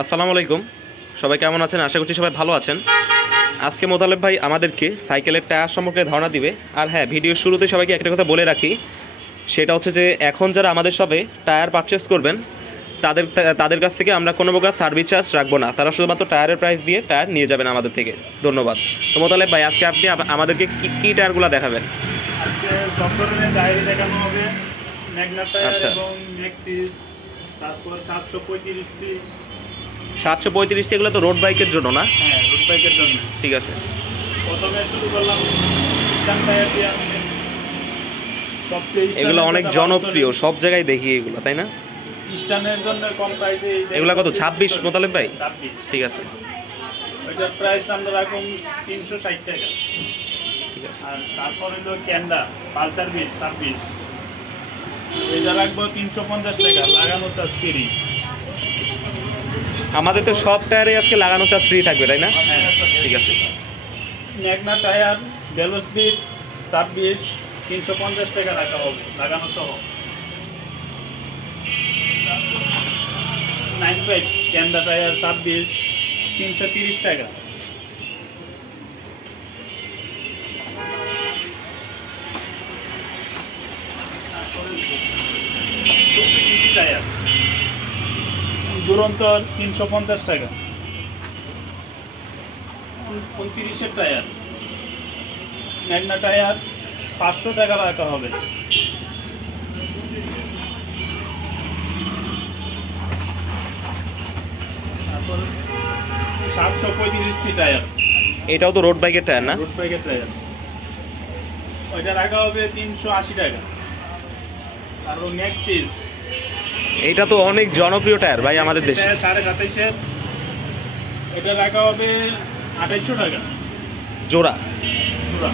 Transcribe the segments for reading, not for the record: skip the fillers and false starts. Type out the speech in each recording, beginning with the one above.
আসসালামু আলাইকুম, সবাই কেমন আছেন? আশা করছি সবাই ভালো আছেন। আজকে মোতালেব ভাই আমাদেরকে সাইকেলের টায়ার সম্পর্কে ধারণা দিবে। আর হ্যাঁ, ভিডিওর শুরুতে সবাইকে একটা কথা বলে রাখি, সেটা হচ্ছে যে এখন যারা আমাদের শপে টায়ার পারচেস করবেন তাদের কাছ থেকে আমরা কোনো প্রকার সার্ভিস চার্জ রাখবো না। তারা শুধুমাত্র টায়ারের প্রাইস দিয়ে টায়ার নিয়ে যাবেন আমাদের থেকে। ধন্যবাদ। তো মোতালেব ভাই, আজকে আপনি আমাদেরকে কী টায়ারগুলো দেখাবেন? আজকে সব ধরনের টায়ারই দেখানো হবে। ম্যাগনা টায়ার এবং ম্যাক্সিস, তারপর 735 735 এগুলো তো রোড বাইকের জন্য না? হ্যাঁ, রোড বাইকের জন্য। ঠিক আছে, প্রথমে শুরু করলাম স্টান টায়ার দিয়ে। সবচেয়ে এগুলো অনেক জনপ্রিয়, সব জায়গায় দেখি এগুলো, তাই না? স্টানের জন্য কম প্রাইসে এগুলো কত? 26 মোতালেব ভাই? 26। ঠিক আছে, ওইটার প্রাইস আমরা রাখুন 360 টাকা। ঠিক আছে। আর তারপর হলো ক্যান্ডা পালসার বিট 26, এটা রাখবো 350 টাকা, লাগানো চার্জ ফ্রি। আমাদের তো সব টায়ারে আজকে লাগানো চার্জ ফ্রি থাকবে, তাই না? হ্যাঁ, ঠিক আছে। ম্যাগনা টায়ার ভেলোস বিট 26, 350 টাকা রাখা হবে লাগানো সহ। 95 ক্যান্ডা টায়ার 26, 330 টাকা। টায়ার দুরন্তর 350 টাকা। 29 টায়ার ম্যাগনা টায়ার 500 টাকা রাখা হবে। তারপর 735 টায়ার, এটাও তো রোড বাইকের টায়ার না? রোড বাইকের টায়ার, ওইটা রাখা হবে 380 টাকা। তারপর ম্যাক্সিস, এটা তো অনেক জনপ্রিয় টায়ার ভাই আমাদের দেশে। 27.5, এটা রাখা হবে 2800 টাকা জোড়া। পুরা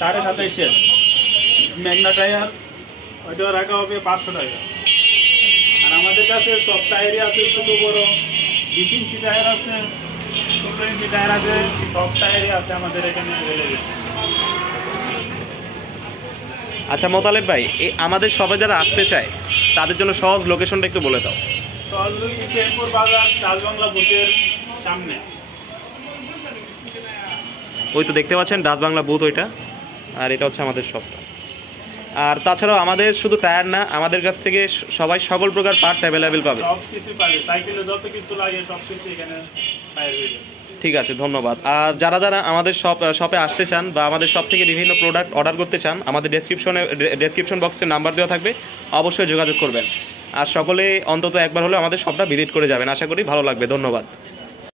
27.5 ম্যাগনা টায়ার, ওইটাও রাখা হবে 500 টাকা। আর আমাদের কাছে সব টায়ারই আছে, ছোটো বড় 20 ইঞ্চি টায়ার আছে, 16 ইঞ্চি টায়ার আছে, সব টায়ারই আছে আমাদের এখানে অ্যাভেলেবেল। আচ্ছা মোতালেব ভাই, আমাদের সবাই যারা আসতে চায় তাদের জন্য সহজ লোকেশনটা একটু বলে দাও। সহজলগি শেরপুর বাজার, ডাচবাংলা বুথের সামনে। ওই তো দেখতে পাচ্ছেন ডাচ বাংলা বুথ ওইটা, আর এটা হচ্ছে আমাদের শপটা। আর তাছাড়াও আমাদের শুধু টায়ার না, আমাদের কাছ থেকে সবাই সকল প্রকার পার্টস অ্যাভেলেবেল পাবে। সব কিছু পাবে, সাইকেলে যত কিছু লাগে সব কিছু এখানে পাবে। ঠিক আছে, ধন্যবাদ। আর যারা যারা আমাদের শপে আসতে চান বা আমাদের শপ থেকে বিভিন্ন প্রোডাক্ট অর্ডার করতে চান, আমাদের ডেসক্রিপশন বক্সে নাম্বার দেওয়া থাকবে, অবশ্যই যোগাযোগ করবেন। আর সকলে অন্তত একবার হলেও আমাদের শপটা ভিজিট করে যাবেন, আশা করি ভালো লাগবে। ধন্যবাদ।